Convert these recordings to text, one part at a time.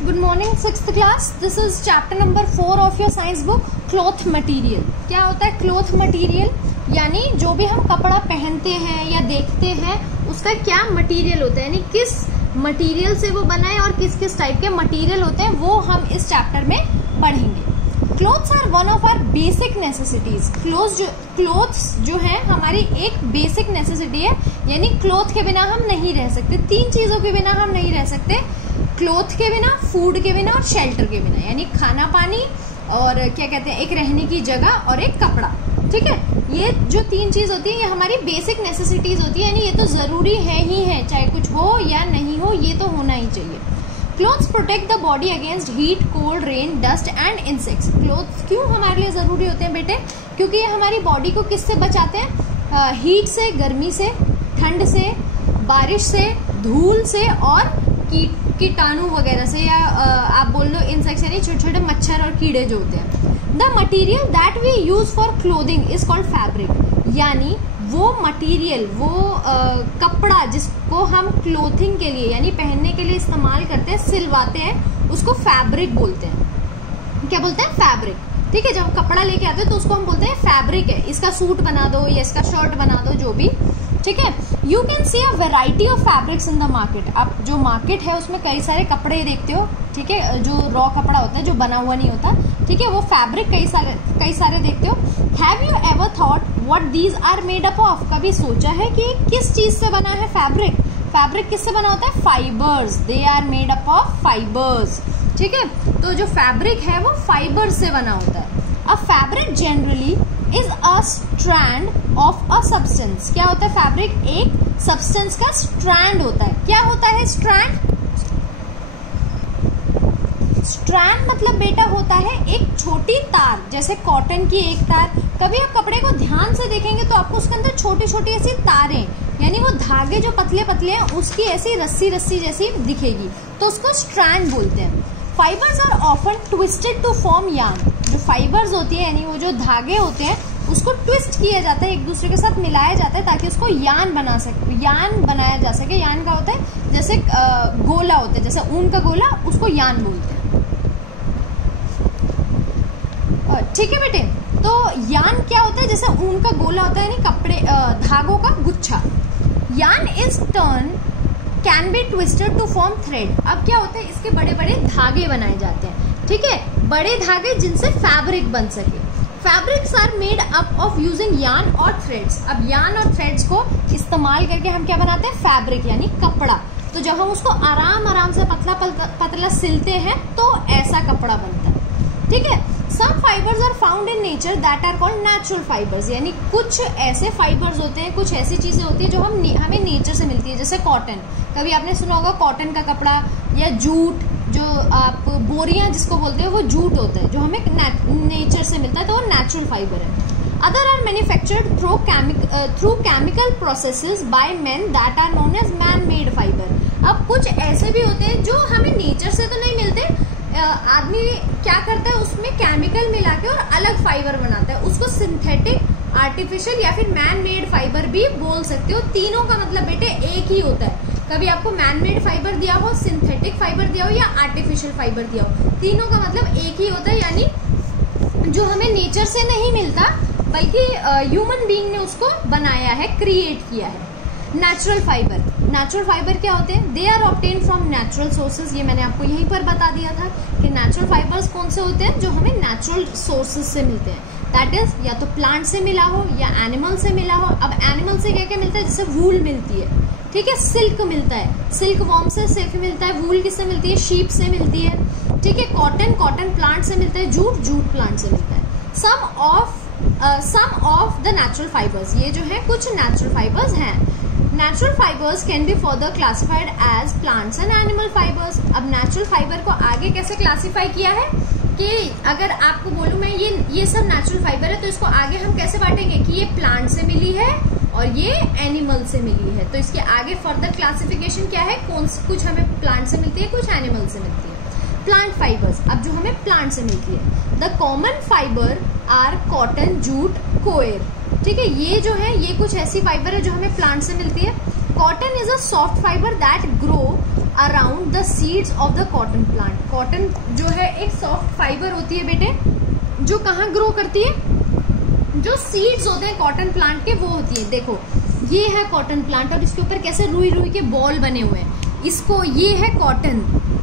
Good morning sixth class. This is chapter number 4 of your science book cloth material. क्या होता है cloth material? यानी जो भी हम कपड़ा पहनते हैं या देखते हैं उसका क्या मटेरियल होता है, यानी किस मटेरियल से वो बना है और किस किस टाइप के मटेरियल होते हैं वो हम इस चैप्टर में पढ़ेंगे। Clothes are one of our basic necessities. Clothes जो है हमारी एक बेसिक नेसेसिटी है, यानी क्लोथ के बिना हम नहीं रह सकते। 3 चीजों के बिना हम नहीं रह सकते, क्लोथ के बिना, फूड के बिना और शेल्टर के बिना, यानी खाना पानी और क्या कहते हैं एक रहने की जगह और एक कपड़ा। ठीक है, ये जो 3 चीज होती है ये हमारी बेसिक नेसेसिटीज होती है, यानी ये तो जरूरी है ही है, चाहे कुछ हो या नहीं हो ये तो होना ही चाहिए। Clothes protect the body against heat, cold, rain, dust and insects. Clothes क्यों हमारे लिए जरूरी होते हैं बेटे? क्योंकि ये हमारी बॉडी को किससे बचाते हैं? हीट से, गर्मी से, ठंड से, बारिश से, धूल से और कीटाणु वगैरह से, या आप बोल लो इंसेक्ट्स, यानी छोटे छोटे मच्छर और कीड़े जो होते हैं। The material that we use for clothing is called fabric. यानी वो मटेरियल, वो कपड़ा जिसको हम क्लोथिंग के लिए यानी पहनने के लिए इस्तेमाल करते हैं, सिलवाते हैं, उसको फैब्रिक बोलते हैं। क्या बोलते हैं? फैब्रिक। ठीक है, जब कपड़ा लेके आते हैं तो उसको हम बोलते हैं फैब्रिक है, इसका सूट बना दो या इसका शर्ट बना दो, जो भी। ठीक है, you can see a variety of fabrics in the market. आप जो मार्केट है उसमें कई सारे कपड़े देखते हो। ठीक है, जो रॉ कपड़ा होता है, जो बना हुआ नहीं होता, ठीक है, वो फैब्रिक कई सारे देखते हो। Have you ever thought what these are made up of? कभी सोचा है कि किस चीज से बना है फैब्रिक? फैब्रिक किससे बना होता है? Fibres. They are made up of fibres. ठीक है, तो जो फैब्रिक है वो फाइबर से बना होता है। A fabric generally is a strand of a substance. क्या होता है फैब्रिक? एक सब्सटेंस का स्ट्रैंड होता है। क्या होता है स्ट्रैंड? स्ट्रैंड मतलब बेटा होता है एक छोटी तार, जैसे कॉटन की एक तार। कभी आप कपड़े को ध्यान से देखेंगे तो आपको उसके अंदर छोटी छोटी ऐसी तारें, यानी वो धागे जो पतले पतले हैं उसकी ऐसी रस्सी जैसी दिखेगी, तो उसको स्ट्रैंड बोलते हैं। Fibres are often twisted to form yarn. जो फाइबर्स होती है यानी वो जो धागे होते हैं उसको ट्विस्ट किया जाता है, एक दूसरे के साथ मिलाया जाता है ताकि उसको यार्न बनाया जा सके। यार्न का होता है जैसे गोला होता है, जैसे ऊन का गोला, उसको यार्न बोलते हैं। ठीक है बेटे, तो यार्न क्या होता है? जैसे ऊन का गोला होता है, यानी कपड़े धागों का गुच्छा। Yarn is turn can be twisted to form thread. अब क्या होता है, इसके बड़े बड़े धागे बनाए जाते हैं। ठीक है, बड़े धागे जिनसे फैब्रिक बन सके। Fabrics are made up of using yarn और थ्रेड्स। अब यार्न और थ्रेड्स को इस्तेमाल करके हम क्या बनाते हैं? फैब्रिक यानी कपड़ा। तो जब हम उसको आराम से पतला सिलते हैं तो ऐसा कपड़ा बनता है। ठीक है, some fibres are found in nature that are called natural fibres. यानी कुछ ऐसे फाइबर्स होते हैं, कुछ ऐसी चीजें होती है जो हमें नेचर से मिलती है, जैसे कॉटन। कभी आपने सुना होगा कॉटन का कपड़ा, या जूट, जो आप बोरियां जिसको बोलते हैं, वो जूट होता है जो हमें नेचर से मिलता है, तो वो नेचुरल फाइबर है। Other are manufactured through chemical processes by men that are known as man made fibre. अब कुछ ऐसे भी होते हैं जो हमें नेचर से तो नहीं मिलते, आदमी क्या करता है उसमें केमिकल मिला के और अलग फाइबर बनाता है, उसको सिंथेटिक, आर्टिफिशियल या फिर मैन मेड फाइबर भी बोल सकते हो। तीनों का मतलब बेटे एक ही होता है। कभी आपको मैन मेड फाइबर दिया हो, सिंथेटिक फाइबर दिया हो या आर्टिफिशियल फाइबर दिया हो, तीनों का मतलब एक ही होता है, यानी जो हमें नेचर से नहीं मिलता बल्कि ह्यूमन बीइंग ने उसको बनाया है, क्रिएट किया है। नेचुरल फाइबर क्या होते हैं? They are obtain from natural sources. ये मैंने आपको यहीं पर बता दिया था कि नेचुरल फाइबर्स कौन से होते हैं? जो हमें नेचुरल सोर्सेज से मिलते हैं। दैट इज या तो प्लांट से मिला हो या एनिमल से मिला हो। अब एनिमल से क्या क्या मिलता है? जैसे वूल मिलती है, ठीक है, सिल्क मिलता है, सिल्क वॉर्म से सिल्क मिलता है। वूल किससे मिलती है? शीप से मिलती है। ठीक है, कॉटन प्लांट से मिलता है। जूट प्लांट से मिलता है। Some of the natural fibres, ये जो है कुछ नेचुरल फाइबर्स हैं। Natural fibres can be further classified as plants and animal fibres. अब नेचुरल फाइबर को आगे कैसे क्लासिफाई किया है कि अगर आपको बोलूं मैं ये सब नेचुरल फाइबर है, तो इसको आगे हम कैसे बांटेंगे कि ये प्लांट से मिली है और ये एनिमल से मिली है। तो इसके आगे फर्दर क्लासिफिकेशन क्या है? कुछ हमें प्लांट से मिलती है, कुछ एनिमल से मिलती है। प्लांट फाइबर्स, अब जो हमें प्लांट से मिलती है। The common fibre are cotton, jute, coir. ठीक है, ये जो है ये कुछ ऐसी फाइबर है जो हमें प्लांट से मिलती है। Cotton is a soft fibre that grow around the seeds of the cotton plant. Cotton जो है एक सॉफ्ट फाइबर होती है बेटे, जो कहाँ ग्रो करती है, जो सीड्स होते हैं कॉटन प्लांट के वो होती है। देखो ये है कॉटन प्लांट और इसके ऊपर कैसे रुई रुई के बॉल बने हुए हैं, इसको ये है कॉटन,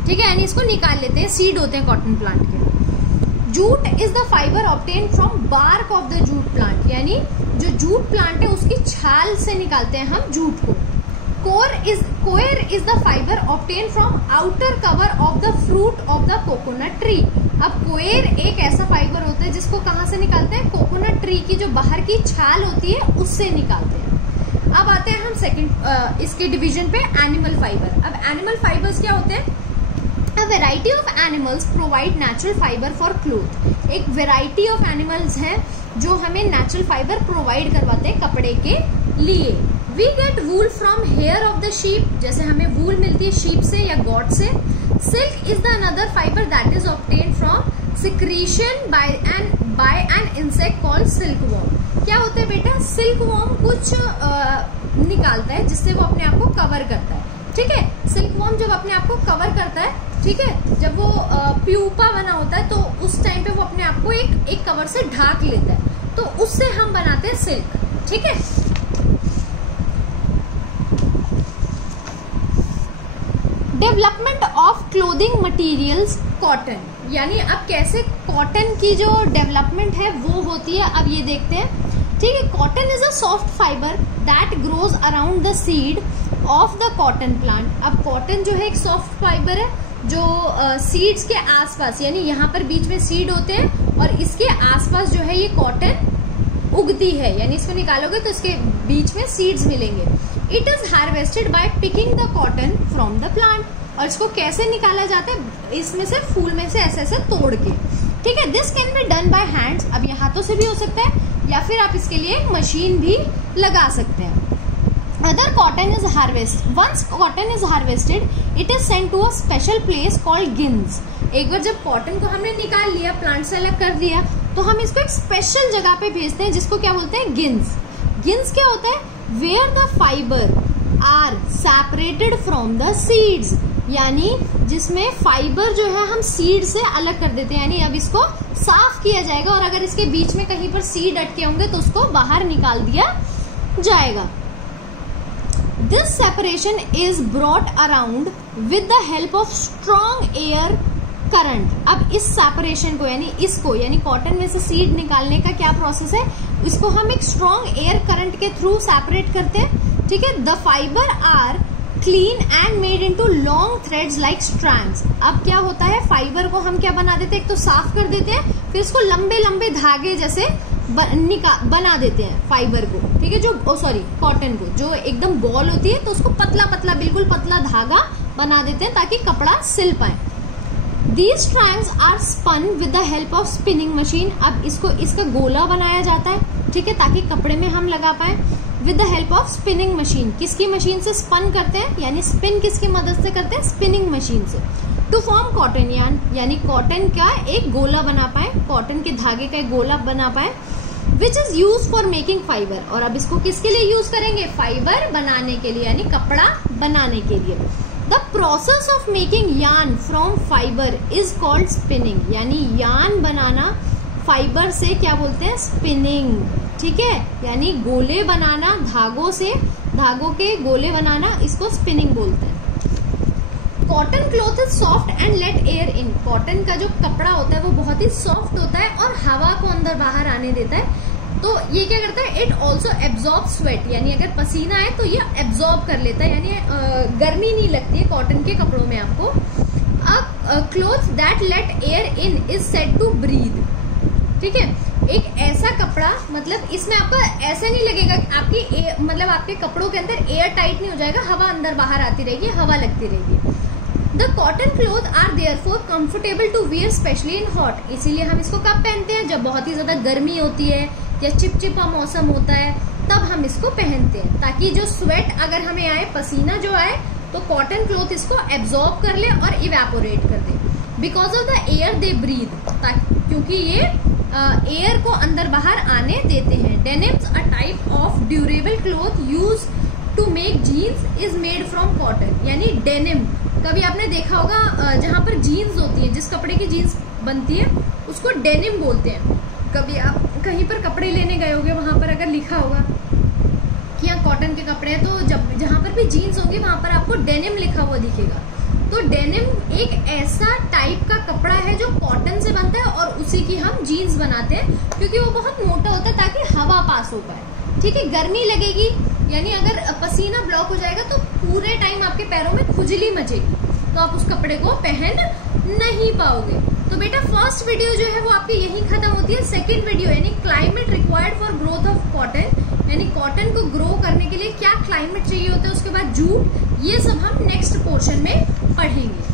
ठीक है, यानी इसको निकाल लेते हैं, सीड होते हैं कॉटन प्लांट के। Jute is the fibre obtain from bark of the jute plant, यानी जो जूट प्लांट है उसकी छाल से निकालते हैं हम जूट को। Coir is the fibre obtain from outer cover of the fruit of the coconut tree. अब कोयर एक ऐसा फाइबर होता है जिसको कहाँ से निकालते हैं, कोकोनट ट्री की जो बाहर की छाल होती है उससे निकालते हैं। अब आते हैं हम सेकंड इसके डिवीजन पे, एनिमल फाइबर। अब एनिमल फाइबर्स क्या होते हैं, A variety of animals provide natural fiber for cloth। एक वेराइटी ऑफ एनिमल्स हैं जो हमें नेचुरल फाइबर प्रोवाइड करवाते हैं कपड़े के लिए। We get wool from hair of the sheep, जैसे हमें वूल मिलती है शीप से या गॉड से। Silk is the another fiber that is obtained from secretion by an insect called silkworm। क्या होता है बेटा, सिल्कवॉर्म कुछ निकालता है जिससे वो अपने आप को कवर करता है, ठीक है। सिल्कवॉर्म जब अपने आप को कवर करता है, ठीक है, जब वो प्यूपा बना होता है तो उस टाइम पे वो अपने आप को एक कवर से ढाक लेता है, तो उससे हम बनाते हैं सिल्क, ठीक है। Development of clothing materials cotton, यानी अब कैसे कॉटन की जो डेवलपमेंट है वो होती है, अब ये देखते हैं, ठीक है। Cotton is a soft fibre that grows around the seed of the cotton plant. अब कॉटन जो है एक सॉफ्ट फाइबर है जो सीड्स के आसपास, यानी यहाँ पर बीच में सीड होते हैं और इसके आसपास जो है ये कॉटन उगती है, यानी इसको निकालोगे तो इसके बीच में सीड्स मिलेंगे। It is harvested by picking the cotton from the plant, और इसको कैसे निकाला जाता है, इसमें से फूल में से ऐसे ऐसे तोड़ के, ठीक है। This can be done by hands, अब ये हाथों से भी हो सकता है या फिर आप इसके लिए मशीन भी लगा सकते हैं। Other cotton is harvested. Once cotton is harvested, it is sent to a special place called gins। एक बार जब कॉटन को हमने निकाल लिया, प्लांट से अलग कर दिया, तो हम इसको एक स्पेशल जगह पे भेजते हैं जिसको क्या बोलते हैं, गिन्स। गिन्स क्या होता है, where the fibre are separated from the seeds, यानी जिसमें फाइबर जो है हम सीड से अलग कर देते हैं, यानी अब इसको साफ किया जाएगा और अगर इसके बीच में कहीं पर सीड अटके होंगे तो उसको बाहर निकाल दिया जाएगा। This separation is brought around with the help of strong air current। अब इस सेपरेशन को यानी कॉटन में से सीड निकालने का क्या प्रोसेस है, इसको हम एक स्ट्रॉन्ग एयर करंट के थ्रू सेपरेट करते हैं, ठीक है। The fibre are clean and made into long threads like strands. अब क्या होता है, फाइबर को हम क्या बना देते हैं, एक तो साफ कर देते हैं, फिर इसको लंबे लंबे धागे जैसे बना देते हैं फाइबर को, ठीक है, जो कॉटन को जो एकदम बॉल होती है तो उसको पतला पतला बिल्कुल पतला धागा बना देते हैं ताकि कपड़ा सिल पाए। These strands are spun with the help of spinning machine। अब इसका गोला बनाया जाता है, ठीक है, ताकि कपड़े में हम लगा पाए। With the help of spinning machine, किसकी मशीन से स्पन करते हैं, यानी स्पिन किसकी मदद से करते हैं, स्पिनिंग मशीन से। टू फॉर्म कॉटन यार्न, यानी कॉटन का एक गोला बना पाए, कॉटन के धागे का एक गोला बना पाए। Which is use for making fibre, और अब इसको किसके लिए यूज करेंगे, फाइबर बनाने के लिए, यानी कपड़ा बनाने के लिए। The process of making yarn from fibre is called spinning, यानी यार्न बनाना फाइबर से क्या बोलते हैं, स्पिनिंग, ठीक है, यानी गोले बनाना धागों से, धागों के गोले बनाना, इसको स्पिनिंग बोलते हैं। Cotton cloth is soft and let air in. Cotton का जो कपड़ा होता है वो बहुत ही सॉफ्ट होता है और हवा को अंदर बाहर आने देता है, तो ये क्या करता है, इट ऑल्सो एब्जॉर्ब स्वेट, यानी अगर पसीना आए तो ये एब्जॉर्ब कर लेता है, यानी गर्मी नहीं लगती है कॉटन के कपड़ों में आपको। अब cloth that let air in is said to breathe, ठीक है, एक ऐसा कपड़ा, मतलब इसमें आपको ऐसा नहीं लगेगा आपकी मतलब आपके कपड़ों के अंदर एयर टाइट नहीं हो जाएगा, हवा अंदर बाहर आती रहेगी, हवा लगती रहेगी। The cotton cloth are therefore comfortable to wear specially in hot, इसीलिए हम इसको कब पहनते हैं, जब बहुत ही ज्यादा गर्मी होती है या चिपचिपा मौसम होता है तब हम इसको पहनते हैं, ताकि जो स्वेट अगर हमें आए, पसीना जो आए, तो कॉटन क्लोथ इसको एब्जॉर्ब कर ले और इवेपोरेट कर दे। Because of the air they breathe, क्योंकि ये एयर को अंदर बाहर आने देते हैं। Denims a type of durable cloth use to make jeans is made from cotton, यानी डेनिम कभी आपने देखा होगा जहाँ पर जीन्स होती है, जिस कपड़े की जीन्स बनती है उसको डेनिम बोलते हैं। कभी आप कहीं पर कपड़े लेने गए होंगे, वहां पर अगर लिखा होगा कि यहाँ कॉटन के कपड़े हैं, तो जब जहाँ पर भी जीन्स होगी वहां पर आपको डेनिम लिखा हुआ दिखेगा। तो डेनिम एक ऐसा टाइप का कपड़ा है जो कॉटन से बनता है और उसी की हम जीन्स बनाते हैं, क्योंकि वो बहुत मोटा होता है ताकि हवा पास हो पाए। ठीक है, गर्मी लगेगी, यानी अगर पसीना ब्लॉक हो जाएगा तो पूरे टाइम आपके पैरों में खुजली मचेगी, तो आप उस कपड़े को पहन नहीं पाओगे। तो बेटा फर्स्ट वीडियो जो है वो आपकी यही खत्म होती है। सेकंड वीडियो यानी climate required for growth of cotton, यानी कॉटन को ग्रो करने के लिए क्या क्लाइमेट चाहिए होता है, उसके बाद जूट, ये सब हम नेक्स्ट पोर्शन में पढ़ेंगे।